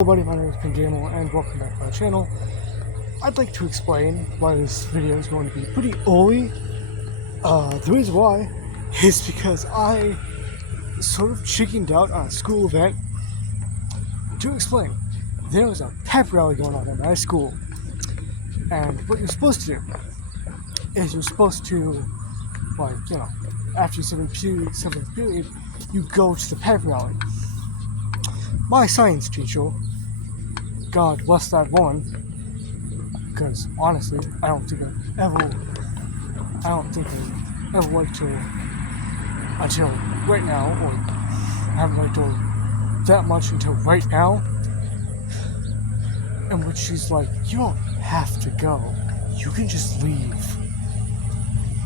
Hello everybody, my name is Pingamo and welcome back to my channel. I'd like to explain why this video is going to be pretty early. The reason why is because I sort of chickened out on a school event. To explain, there was a pep rally going on at my school, and what you're supposed to do is you're supposed to, after seventh period, you go to the pep rally. My science teacher, God bless that woman, because honestly, I don't think I ever liked her until right now, or I haven't liked her that much until right now. In which she's like, you don't have to go, you can just leave.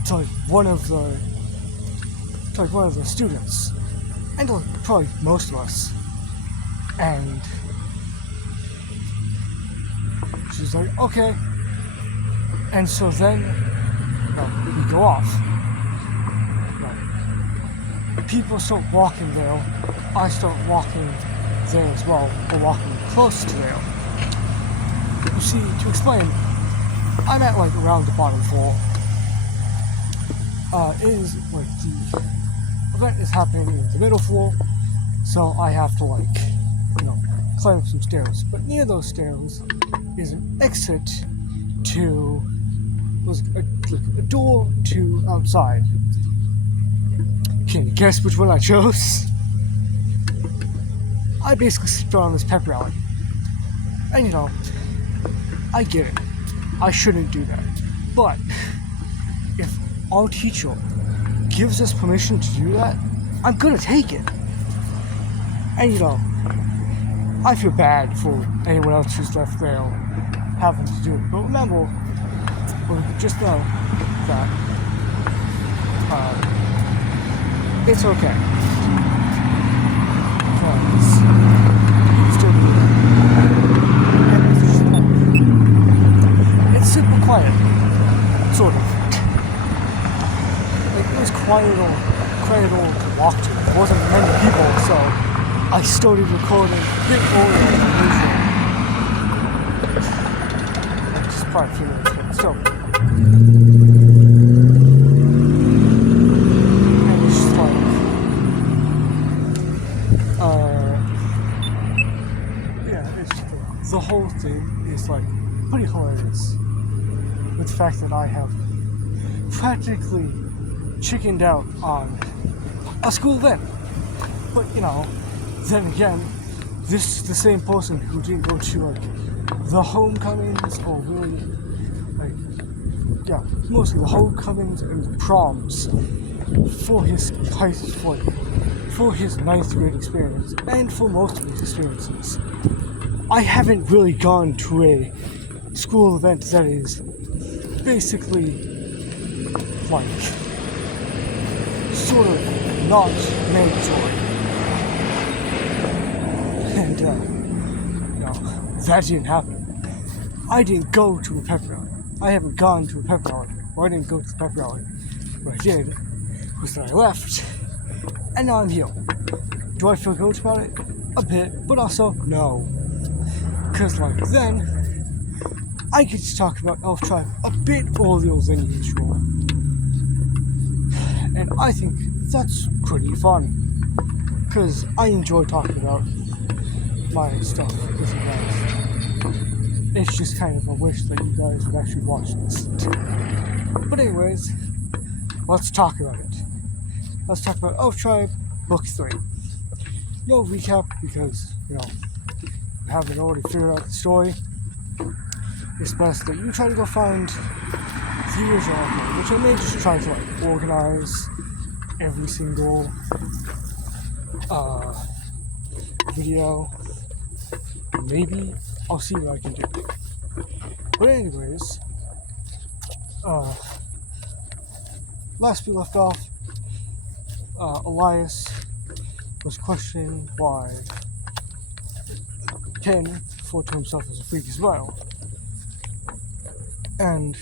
To one of the students, and probably most of us, and she's like, okay. And so then, we go off. People start walking there. I start walking there as well, or walking close to there. You see, to explain, I'm at around the bottom floor. It is the event is happening in the middle floor, so I have to climb up some stairs. But near those stairs is an exit to a door to outside. Can you guess which one I chose? I basically slipped on this pep rally. And I get it. I shouldn't do that. But if our teacher gives us permission to do that, I'm gonna take it. And I feel bad for anyone else who's left there having to do it. But remember, just know that it's okay. Because you can still do it. It's super quiet, sort of. It was quiet to walk to. There wasn't many people, so I started recording a bit earlier than usual. Just probably a few minutes, but still. And it's just it's the whole thing is pretty hilarious. With the fact that I have practically chickened out on a school event. But then again, this is the same person who didn't go to the homecomings, or really mostly the homecomings and the proms for his ninth grade experience, and for most of his experiences. I haven't really gone to a school event that is basically sort of not mandatory. And, that didn't happen. I didn't go to a pep rally. I haven't gone to a pep rally. Or I didn't go to the pep rally. What I did was that I left, and now I'm here. Do I feel good about it? A bit, but also no. Because, then, I get to talk about Elf Tribe a bit earlier than usual. And I think that's pretty fun. Because I enjoy talking about my stuff with you guys. It's just kind of a wish that you guys would actually watch this. But anyways, let's talk about it. Let's talk about Elf Tribe Book 3. No recap because, you haven't already figured out the story. It's best that you try to go find the original, which I may just try to organize every single video. Maybe I'll see what I can do. But anyways, last we left off, Elias was questioning why Ken referred to himself as a freak as well. And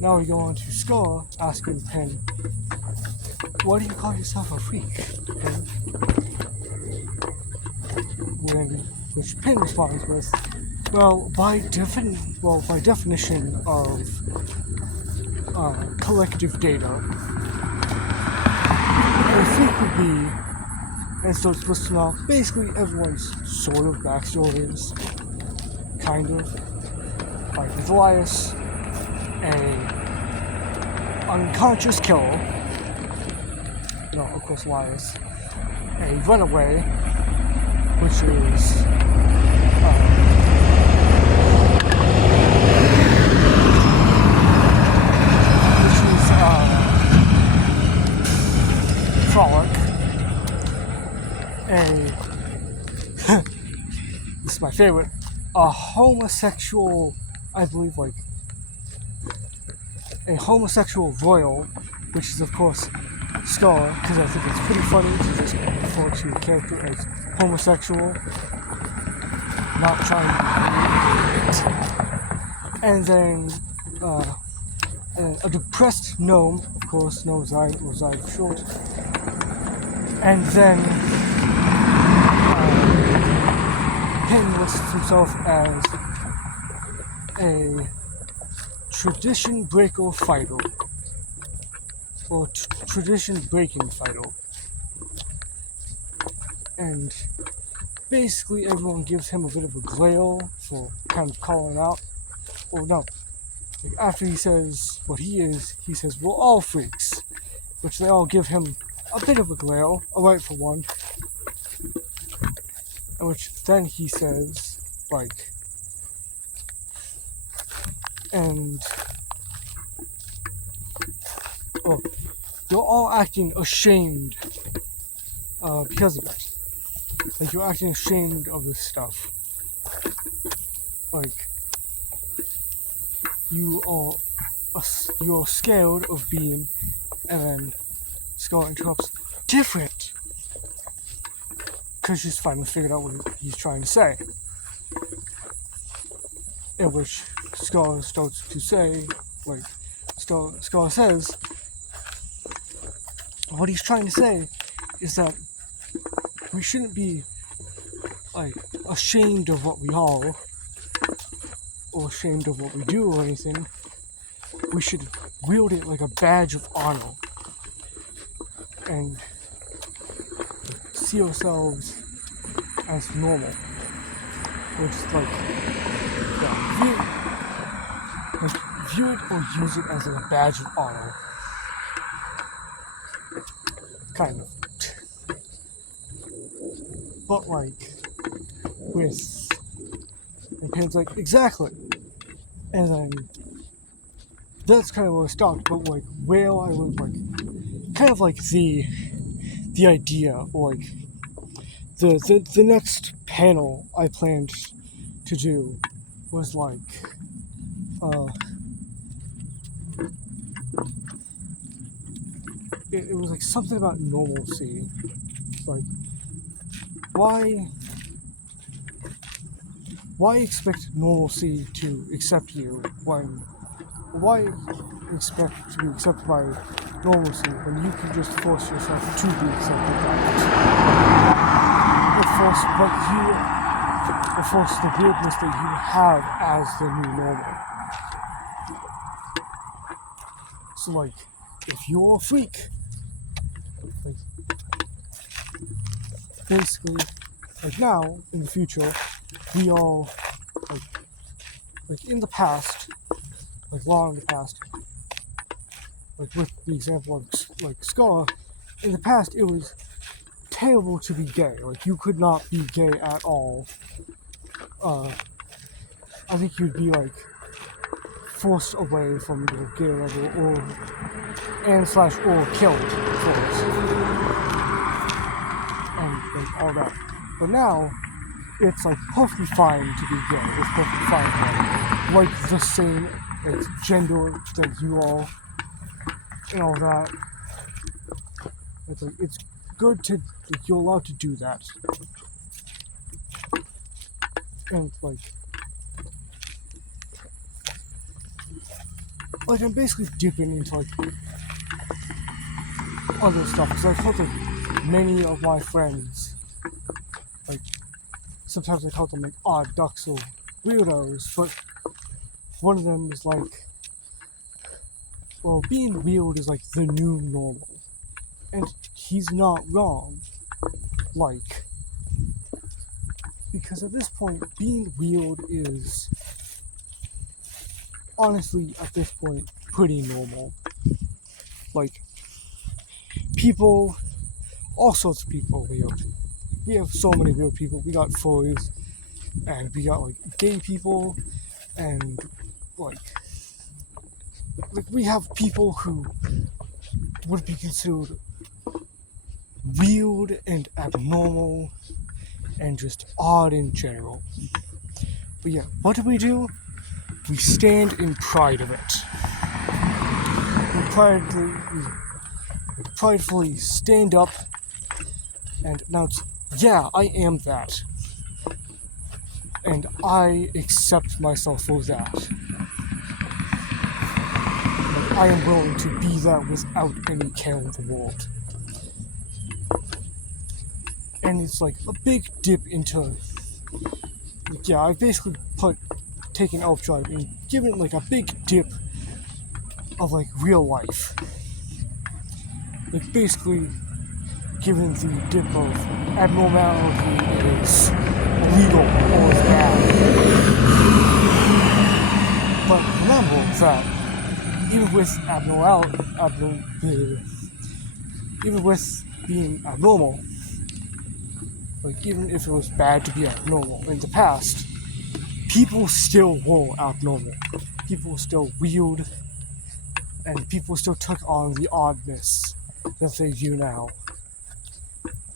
now we go on to Scar asking Pen, why do you call yourself a freak, Pen? which Pin responds with, well, by definition of collective data, a freak would be, and starts listing off basically everyone's sort of backstories, kind of. Like with Elias, a unconscious killer, no, of course Elias, a runaway, which is Frolic, this is my favorite, a homosexual, I believe, like a homosexual royal, which is of course Scar, because I think it's pretty funny to just refer to a character as homosexual, not trying to be weird. And then a depressed gnome, of course, no Zide or Zide for short. And then Pin lists himself as a tradition breaker fighter, or tradition breaking fighter. And basically everyone gives him a bit of a glare for kind of calling out. Or no, like after he says what he is, he says we're all freaks, which they all give him a bit of a glare, a rightful one. Which then he says, like, and oh, you're all acting ashamed because of it. Like, you're acting ashamed of this stuff. Like, you're scared of being, and then Scar interrupts, different! Because she's finally figured out what he's trying to say. In which Scar starts to say, like, Scar says, what he's trying to say is that we shouldn't be, like, ashamed of what we are, or ashamed of what we do or anything. We should wield it like a badge of honor, and see ourselves as normal, which is like, view it or use it as a badge of honor, kind of. But like, and Pin's like, exactly, and then that's kind of where I stopped, but like, where I was like, kind of like the idea, or like, the next panel I planned to do was like, it was like something about normalcy. Like, why expect normalcy to accept you why expect to be accepted by normalcy when you can just force yourself to be accepted by it? Or force the weirdness that you have as the new normal. So like, if you're a freak, like, basically, like now, in the future, we all, like in the past, like long in the past, like with the example of like Scar, in the past it was terrible to be gay. Like, you could not be gay at all. I think you'd be like forced away from your gay level, or killed for it, and like all that. But now it's like perfectly fine to be gay. It's perfectly fine to have like the same like gender that you are, and all that. It's like, it's good to, like, you're allowed to do that. And like I'm basically dipping into like other stuff, because I felt like many of my friends, like sometimes I call them like odd ducks or weirdos, but one of them is like, well, being weird is like the new normal. And he's not wrong. Like, because at this point, being weird is honestly, at this point, pretty normal. Like, people, all sorts of people are weird. We have so many weird people. We got furries, and we got like gay people, and like we have people who would be considered weird and abnormal and just odd in general. But yeah, what do? We stand in pride of it. We pridefully stand up and announce, yeah, I am that. And I accept myself for that. Like, I am willing to be that without any care in the world. And it's like a big dip into, yeah, I basically taken Elf Drive and given it like a big dip of like real life. Like basically given the dip of abnormality is illegal or is bad. But remember that even with even with being abnormal, like even if it was bad to be abnormal in the past, people still were abnormal. People were still weird, and people still took on the oddness that they do now.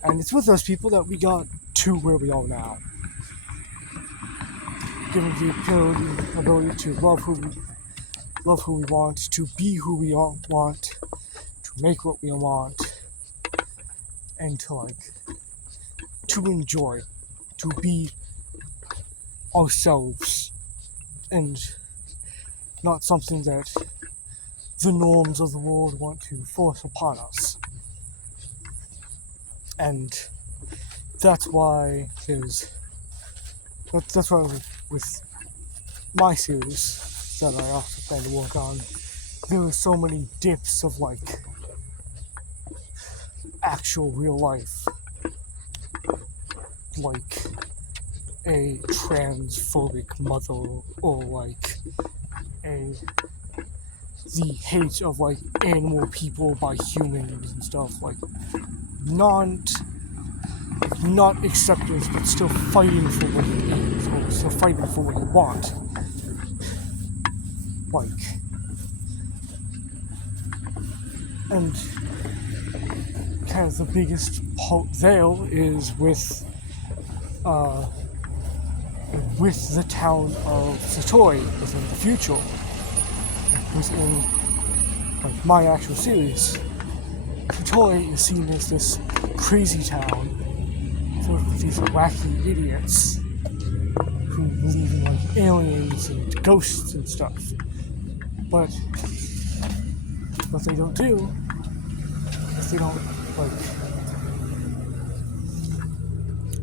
And it's with those people that we got to where we are now. Given the ability to love who we want, to be who we all want, to make what we want, and to enjoy, to be ourselves, and not something that the norms of the world want to force upon us. And that's why that's why with my series that I also plan to work on, there are so many dips of like actual real life, like a transphobic mother, or like the hate of like animal people by humans and stuff, like not acceptance, but still fighting for what it is, or still fighting for what you want. Like, and kind of the biggest part there is with the town of Satori within the future, within like my actual series. Satori is seen as this crazy town filled with these wacky idiots who believe in like aliens and ghosts and stuff. But what they don't do is they don't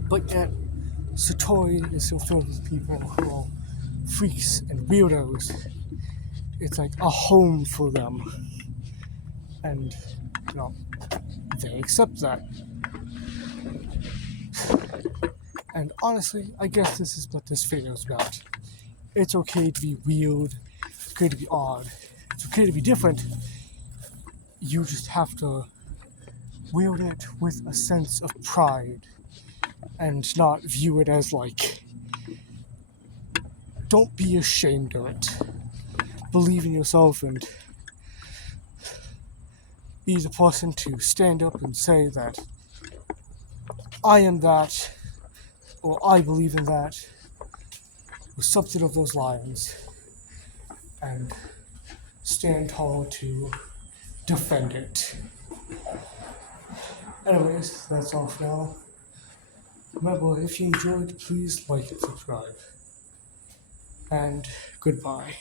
but yet Satori is so filled with people who are freaks and weirdos. It's like a home for them. And they accept that. And honestly, I guess this is what this video is about. It's okay to be weird, it's okay to be odd, it's okay to be different. You just have to wield it with a sense of pride and not view it as like, don't be ashamed of it. Believe in yourself and be the person to stand up and say that I am that, or I believe in that, or something of those lines, and stand tall to defend it. Anyways, that's all for now. Remember, if you enjoyed, please like and subscribe. And goodbye.